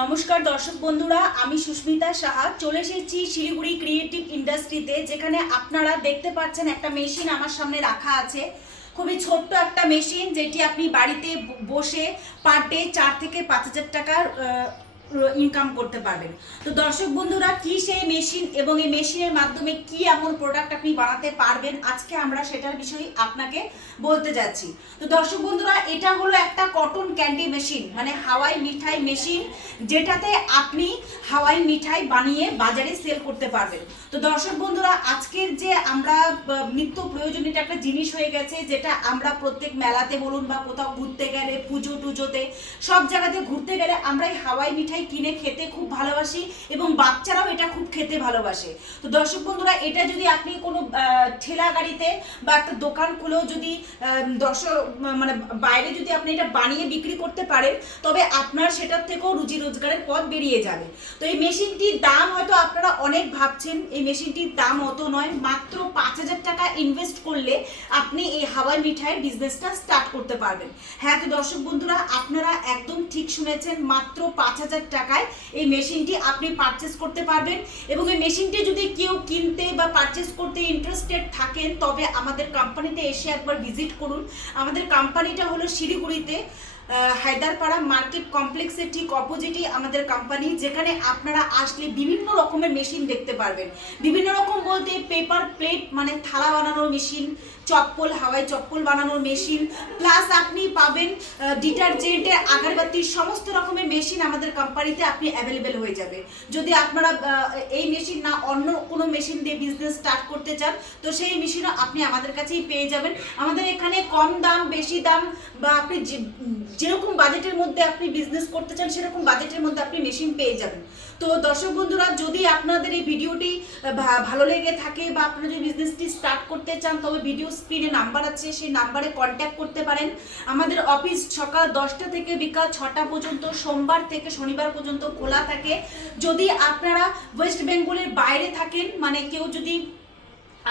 নমস্কার দর্শক বন্ধুরা, আমি সুস্মিতা সাহা। চলে এসেছি শিলিগুড়ি ক্রিয়েটিভ ইন্ডাস্ট্রিতে যেখানে আপনারা দেখতে পাচ্ছেন একটা মেশিন আমার সামনে রাখা আছে। খুবই ছোট্ট একটা মেশিন যেটি আপনি বাড়িতে বসে পার ডে চার থেকে পাঁচ হাজার টাকার ইনকাম করতে পারবেন। তো দর্শক বন্ধুরা, কি সেই মেশিন এবং এই মেশিনের মাধ্যমে কি এমন প্রোডাক্ট আপনি বানাতে পারবেন? আজকে আমরা সেটার বিষয়ে আপনাকে বলতে যাচ্ছি। তো দর্শক বন্ধুরা, এটা হলো একটা কটন ক্যান্ডি মেশিন মানে হাওয়াই মিঠাই মেশিন যেটাতে আপনি হাওয়াই মিঠাই বানিয়ে বাজারে সেল করতে পারবেন। তো দর্শক বন্ধুরা, আজকের যে আমরা নিত্য প্রয়োজনীয় একটা জিনিস হয়ে গেছে, যেটা আমরা প্রত্যেক মেলাতে বলুন বা কোথাও ঘুরতে গেলে, পুজো টুজোতে, সব জায়গাতে ঘুরতে গেলে আমরা এই হাওয়াই মিঠাই কিনে খেতে খুব ভালোবাসি এবং বাচ্চারাও এটা খুব খেতে ভালোবাসে। তো দর্শক বন্ধুরা, এটা যদি আপনি কোনো ঠেলা গাড়িতে বা একটা দোকান খুলেও যদি দর্শক মানে বাইরে যদি আপনি এটা বানিয়ে বিক্রি করতে পারেন, তবে আপনার সেটার থেকেও রুজি রোজগারের পথ বেরিয়ে যাবে। তো এই মেশিনটির দাম হয়তো আপনারা অনেক ভাবছেন, এই মেশিনটির দাম অত নয়, মাত্র হাজার টাকা ইনভেস্ট করলে আপনি এই হাওয়াই মিঠাইয়ের বিজনেসটা স্টার্ট করতে পারবেন। হ্যাঁ তো দর্শক বন্ধুরা, আপনারা একদম ঠিক শুনেছেন, মাত্র পাঁচ হাজার টাকায় এই মেশিনটি আপনি পারচেস করতে পারবেন এবং এই মেশিনটি যদি কেউ কিনতে বা পারচেস করতে ইন্টারেস্টেড থাকেন, তবে আমাদের কোম্পানিতে এসে একবার ভিজিট করুন। আমাদের কোম্পানিটা হলো শিলিগুড়িতে। হায়দারপাড়া মার্কেট কমপ্লেক্সের ঠিক অপোজিটই আমাদের কোম্পানি যেখানে আপনারা আসলে বিভিন্ন রকমের মেশিন দেখতে পারবেন। বিভিন্ন রকম বলতে পেপার প্লেট মানে থালা বানানোর মেশিন চপ্পল হাওয়াই চপ্পল বানানোর মেশিন প্লাস আপনি পাবেন ডিটারজেন্টের আগরবাতির সমস্ত রকমের মেশিন আমাদের কোম্পানিতে আপনি অ্যাভেলেবেল হয়ে যাবে। যদি আপনারা এই মেশিন না, অন্য কোনো মেশিন দিয়ে বিজনেস স্টার্ট করতে চান, তো সেই মেশিনও আপনি আমাদের কাছেই পেয়ে যাবেন। আমাদের এখানে কম দাম, বেশি দাম, বা আপনি যেরকম বাজেটের মধ্যে আপনি বিজনেস করতে চান, সেরকম বাজেটের মধ্যে আপনি মেশিন পেয়ে যাবেন। তো দর্শক বন্ধুরা, যদি আপনাদের এই ভিডিওটি ভালো লেগে থাকে, বা আপনারা যদি বিজনেসটি স্টার্ট করতে চান, তবে ভিডিও স্ক্রিনে নাম্বার আছে, সেই নাম্বারে কন্ট্যাক্ট করতে পারেন। আমাদের অফিস সকাল দশটা থেকে বিকাল ছটা পর্যন্ত, সোমবার থেকে শনিবার পর্যন্ত খোলা থাকে। যদি আপনারা ওয়েস্ট বেঙ্গলের বাইরে থাকেন মানে কেউ যদি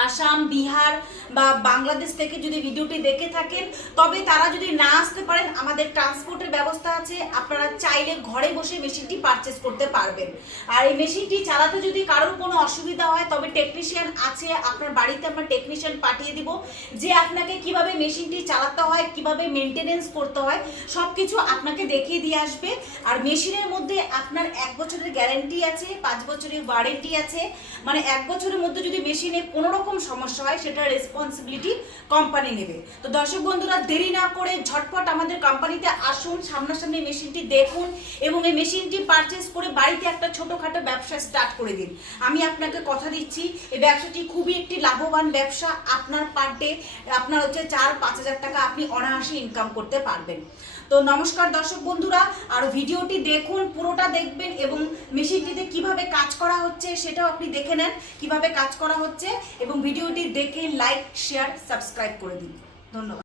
আসাম, বিহার বা বাংলাদেশ থেকে যদি ভিডিওটি দেখে থাকেন, তবে তারা যদি না আসতে পারেন, আমাদের ট্রান্সপোর্টের ব্যবস্থা আছে। আপনারা চাইলে ঘরে বসে মেশিনটি পারচেস করতে পারবেন। আর এই মেশিনটি চালাতে যদি কারোর কোনো অসুবিধা হয়, তবে টেকনিশিয়ান আছে, আপনার বাড়িতে আমরা টেকনিশিয়ান পাঠিয়ে দিব। যে আপনাকে কীভাবে মেশিনটি চালাতে হয়, কীভাবে মেনটেনেন্স করতে হয় সব কিছু আপনাকে দেখিয়ে দিয়ে আসবে। আর মেশিনের মধ্যে আপনার এক বছরের গ্যারেন্টি আছে, পাঁচ বছরের ওয়ারেন্টি আছে। মানে এক বছরের মধ্যে যদি মেশিনে কোনো রকম সমস্যা হয় সেটা রেসপন্সিবিলিটি কোম্পানি নেবে। তো দর্শক বন্ধুরা, দেরি না করে ঝটপট আমাদের কোম্পানিতে আসুন, সামনাসামনি মেশিনটি দেখুন এবং এই মেশিনটি পারচেস করে বাড়িতে একটা ছোটোখাটো ব্যবসা স্টার্ট করে দিন। আমি আপনাকে কথা দিচ্ছি, এই ব্যবসাটি খুবই একটি লাভবান ব্যবসা। আপনার পার ডে আপনার হচ্ছে চার, পাঁচ হাজার টাকা আপনি অনায়াসে ইনকাম করতে পারবেন। তো নমস্কার দর্শক বন্ধুরা, আর ভিডিওটি দেখুন, পুরোটা দেখবেন এবং মেশিনটিতে কীভাবে কাজ করা হচ্ছে সেটাও আপনি দেখে নেন, কীভাবে কাজ করা হচ্ছে এবং ভিডিওটি দেখে লাইক শেয়ার সাবস্ক্রাইব করে দিন। ধন্যবাদ।